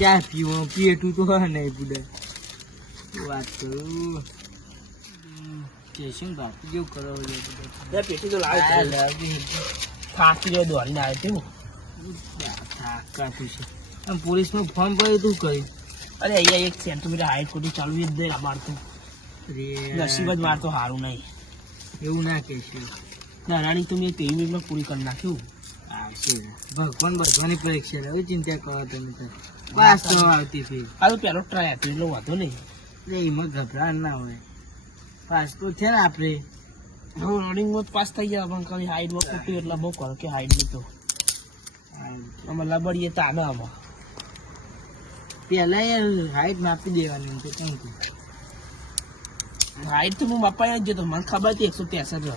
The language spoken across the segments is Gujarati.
ચા પીવો પેટું તો હોય નહીં બુડા વાત કરું કેશું બાપુ જેવું કરો પેટી તો લાવી થાકી રહ્યો દોડીને આવ્યો થાકાતું છે આમ પોલીસમાં ફોન કર્યું તું કર્યું અરે અહીંયા એક સેન્ટીમીટર હાઈટ ખોટી ચાલવી જ દે મારતું નસીબ જ મારતો સારું નહીં એવું ના કહેશું નાની તો મેં 3 મિનિટમાં પૂરી કરી નાખ્યું આવશે ભગવાન બધાની પરીક્ષા હવે ચિંતા કરો તમે તો પાસ તો આવતી હતી આ તો પહેલો ટ્રાય હતો એટલો વાંધો નહીં એટલે એમાં ગભરાટ ના હોય પાસ તો છે ને આપણે હવે રનિંગમાં પાસ થઈ ગયા પણ ખાલી હાઈટમાં ખૂટ્યું એટલે બહુ કરો કે હાઈટની તો આમાં લબડીએ તો આને આમાં પહેલા યાર હાઈટ માપી દેવાની તો કેમ કે હાઈટ તો હું બાપા જ જતો મને ખબર હતી 163 જ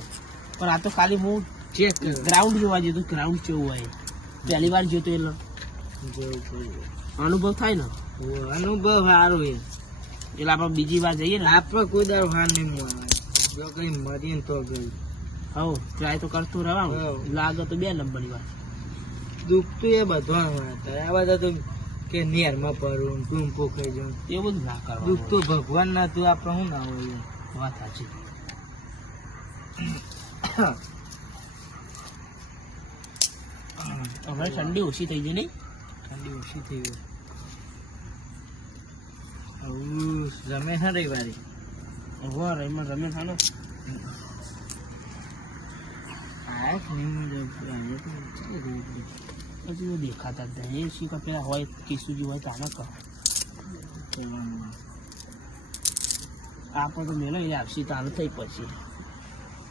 પણ આ તો ખાલી હું ચેક ગ્રાઉન્ડ જોવા જતો ગ્રાઉન્ડ કેવું હોય પહેલી વાર જોતો એટલે અનુભવ થાય ને અનુભવ સારો એ એટલે આપણે બીજી વાર જઈએ ને આપણે કોઈ દર વાર નહીં મળે જો કઈ મરીએ તો ગઈ હવ ટ્રાય તો કરતો રહેવાનું લાગે તો 2 નંબરની વાત દુઃખ તો એ બધો આ બધા તો કે નેરમાં પડવું ટૂંપો ખાઈ જવું એ બધું ના કરવાનું દુઃખ તો ભગવાન ના તું આપણે શું ના હોય વાત સાચી હવે ઠંડી ઓછી થઈ ગઈ નહીં ઠંડી ઓછી થઈ ગઈ રમે હા રવિવારે એમાં રમે થાનો હજુ દેખાતા જ નહીં એ શીખ પેલા હોય કેસુજી હોય તો આને કહો આપણે તો મેળો એ આવશે તો આને થઈ પછી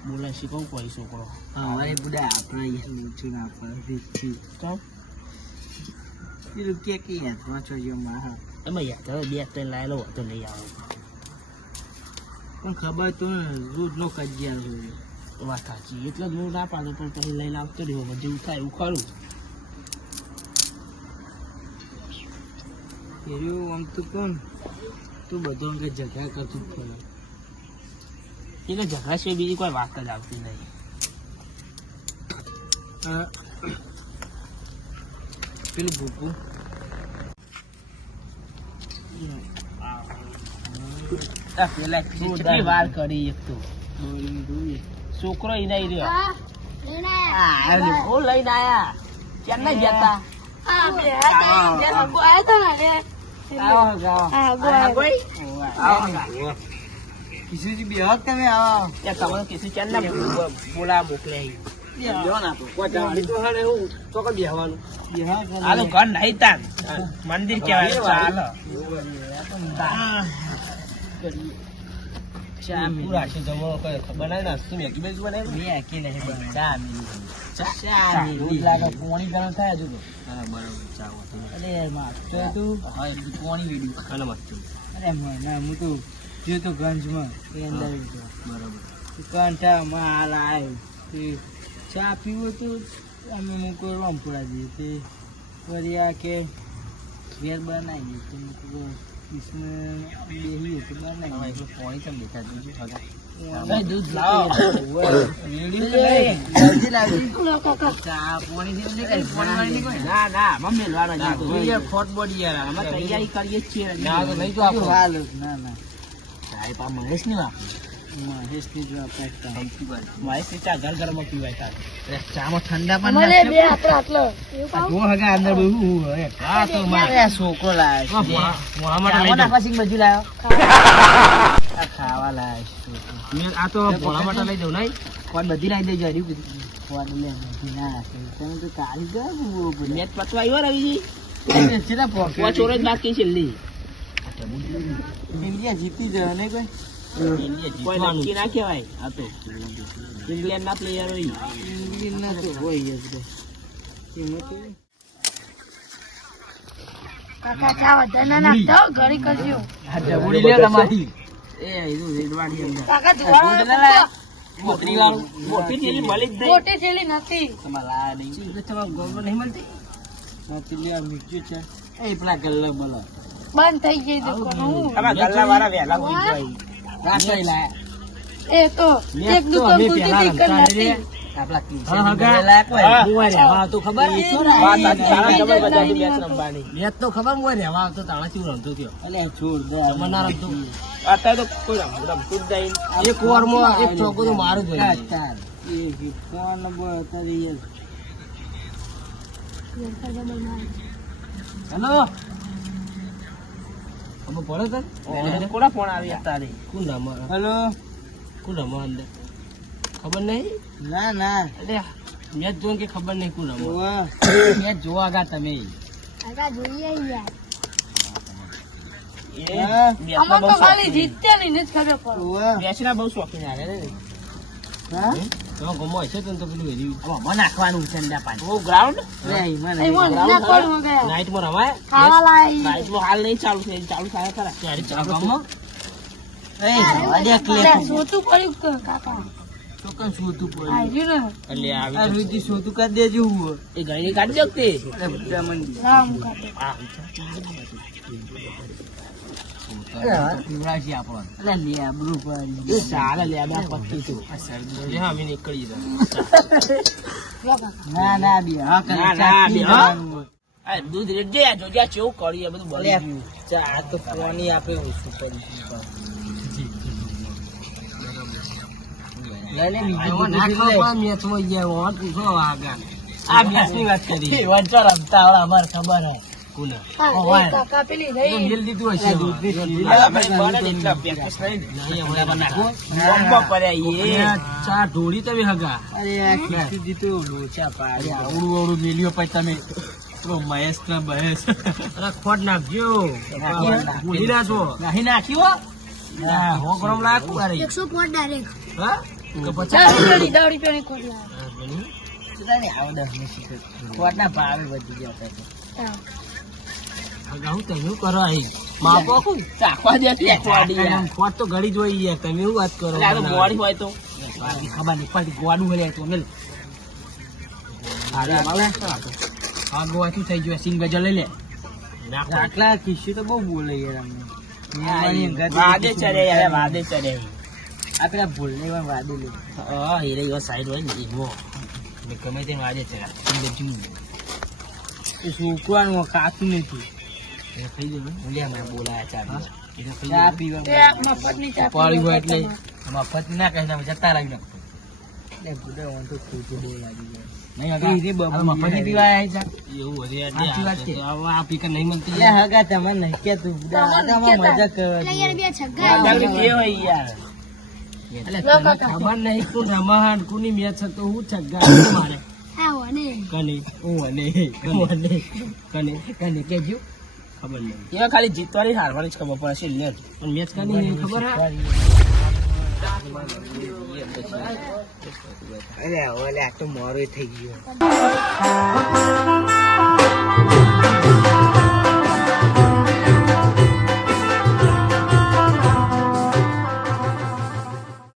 બોલાય શીખવું કોઈ છોકરો હવે બધા આપણે છું ના પડે કેમ પેલું કે યાદ વાંચો જો મારા એમાં યાદ હવે 2-3 લાયેલો હોય તો નહીં આવે પણ ખબર તો રોજનો કજિયા હોય વાત સાચી એટલે જ હું ના પાડું પણ પછી લઈને આવતો રહ્યો બધું થાય એવું ખરું એવું આમ તો કોણ તું બધો અંગે ઝઘડા કરતું જ પડે એટલે ઝઘડા સિવાય બીજી કોઈ વાત જ આવતી નહીં પેલું ભૂપુ પેલા કેટલી વાર કરી એક તો છોકરો ઈ નહીં રહ્યો ઓ લઈને આયા ક્યાં નહીં જતા કિશુજી બે વખત તમે આવો તમારે કિસુ ચાલ ના બોલા મોકલે હાલો ઘર નહીં તાન મંદિર કેવાય ચાલો ચા પીવું તો અમે મૂકો રામપુરા જઈએ તે વળી આ કે ઘેર બનાવીએ તો મૂકો દૂધ લાવો ફોટ બોડી તૈયારી કરીએ છીએ મહેશ ની વાત મહેશ ની જો મહેશ ની ચા ઘર ઘરમાં પીવાય તારે ચામાં ઠંડા પણ અંદર છોકરો લાવ્યો બધું લાવ્યો ખાવા લાવ્યો આ તો ભોળા માટે લઈ દઉં નહીં ફોન બધી લાવી દેજો હરી બધી ફોન લે બધી ના તમે તો કાઢી ગયો મેચ પચવા આવ્યો રવિજી ચોરો જ બાકી છેલ્લી ઇન્ડિયા જીતી જાય ને કોઈ નક્કી ના કહેવાય આ તો ઇંગ્લેન્ડ ના પ્લેયર હોય ઇંગ્લેન્ડ ના તો હોય જ કાકા ચા વધારે ના નાખતો ઘરે કરજો આ જબુડી લે તમારી એ ઈદુ રેડવાડી અંદર કાકા ધોળા મોટરી વાળું મોટી થેલી મળી જ મોટી થેલી નથી તમારા નહીં તમારા ગોળ નહીં મળતી મોટી લે મીઠું છે એ પેલા ગલ્લા બોલો બંધ થઈ ગઈ દુકાન હું તમારા ગલ્લા વાળા વેલા ઉઈ ગઈ રાસાઈ લાયા એ તો એક દુકાન ખુલતી હતી કર નથી આપલા હા, હગા. લાયક હોય હા. હું રહેવા આવતો ખબર વાત સાચી. તારા ખબર બધા મેચ રમવાની. મેચ તો ખબર હું રહેવા આવતો તાણા શું રમતો થયો અલ્યા છોડ દે ના રમતો અત્યારે તો કોઈ રમતું જ નહીં. એક ઓવરમાં એક ચોકો તો મારું જ હોય હેલો ખબર પડે તને કોના ફોન આવી અત્યારે? કોણ રમે હેલો. કોણ રમે અંદર ખબર નહીં ના ના અરે મેચ જોઈને કે ખબર નહીં કોણ રમે મેચ જોવા ગયા તમે અમાર તો ખાલી જીત્યા ને જ ખબર પડે. બેસના બહુ શોખીન હારે ને. તમે ગમો હશે તો પેલું વેરી આમાં નાખવાનું છે અંડા પાણી ઓ ગ્રાઉન્ડ એમાં ના પડવું ગયા. નાઈટમાં રમાય ખાવા લાવી. નાઈટમાં હાલ નહીં ચાલુ છે. ચાલુ થાય ખરા. ત્યારે ચાલો ગમો અલ્યા, સોતું પડ્યું કે કાકા. ચોક્કસ શોધવું પડે આ રહ્યું ને. એટલે આવી રૂચિ શોધું કરી દેજો એ ઘણી કાઢી દો તે. લાવ હું કાઢે. પીવડાવશે આપણને એ ચાલે લે આ પત્તી તું. હા અમે નીકળી લો કાકા. ના ના બે હા ના, ના, બે, હા. આ દૂધ રેડજે આ જોજે આ કેવું કર્યું આ બધું બળી ગયું. ચા તો પાણી આપે ઓછું કરી આ મેચની વાત કરી વંચો રમતા આવડે અમારે ખબર હે કોને હા, એ કાકા પેલી રહી. મેલ દીધું હશે આ ભાઈ બને ને એટલા practice કરીને. બોમ્બો પડ્યા એ. ચા ઢોળી તમે હગા અરે આ ખીચું દીધું લોચા પાડ્યા. આવડું આવડું મેલ્યો પછી તમે મહેશ ના મહેશ અરે ખોટ નાખજો ભૂલી ના છો નહીં નાખ્યું હા, 100 ગ્રામ લાગુ અરે 105 ડાયરેક્ટ. હા કે 50 10 રૂપિયાની ખોટ લાવે. ખોટના ભાવે વધી ગયા હતા. હા. હગા હું તમે કરો અહીં માપો હું ચાખવા દે ચાખવાડી યાર. ખોટ તો ઘડી જોઈ યાર તમે એવું વાત કરો એટલે આ તો મોડી હોય તો બાકી ખબર નહીં પડતી ગોવાનું હોય તો મેલ હા ગોવાથી થઈ ગયું સિંગ ગજલ લઈ લે આટલા ખિસ્સી તો બહુ બોલે યાર વાદે ચડે યાર વાદે ચડે. આ પેલા ભૂલ ને વાદે લે હા હીરે એવો સાઈડ હોય ને એવો. ને ગમે તે વાદે છે એ સુકવાનું ખાતું નથી એ થઈ ગયું લે મેં બોલાયા ચા પીવા. ચા પીવા તે આ મફતની ચા પાણી હોય એટલે એમાં ફત ના કહે તમે જતા રહી નાખો. એટલે ગુડે વાં તો ખોટું બહુ લાગી જાય નહીં એ રે બાબુ, હવે મફતની પીવા આવ્યા છે. એવું હશે સાચી વાત છે. આ પીકર નહીં મળતી એટલે હગા તમે નહીં કેતું મજા કરવા છગ્ગા જે હોય યાર. એટલે લો તને કાકા. ખબર નહીં કોણ રમાહાન કોની મેચ હતો હું છગ્ગા મારે કને કને કને કેજો ખબર નહીં એમાં ખાલી જીતવાની હારવાની જ ખબર પડે છે લે. પણ મેચ કની ખબર હા અરે ઓલે આ તો મોરો થઈ ગયો.